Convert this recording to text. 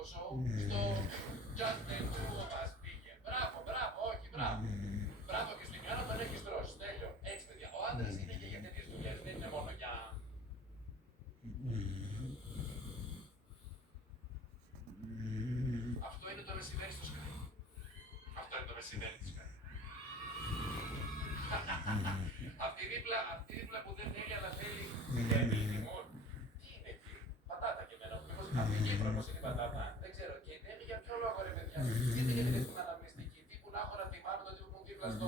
το σοου στο Just the Two of Us πήγε. Μπράβο, μπράβο, όχι, μπράβο. Μπράβο και στην Ιωάννα τον έχεις τρώσει. Τέλειο. Έτσι, παιδιά. Ο άντρας είναι και για τέτοιες δουλειές, δεν είναι μόνο για. Αυτό είναι το μεσημέρι στο Sky. Αυτό είναι το μεσημέρι της Sky. Αυτή δίπλα που δεν θέλει, αλλά θέλει. Τι είναι εκεί, πατάτα και εμένα. Μήπως αυτή η Κύπρος είναι η πατάτα. Δεν ξέρω. Και η Ντέμι για ποιο λόγο ρε παιδιά. Γιατί είναι την αναμνηστική. Τύπου να έχω να θυμάμαι το τύπου μου δίπλα στο.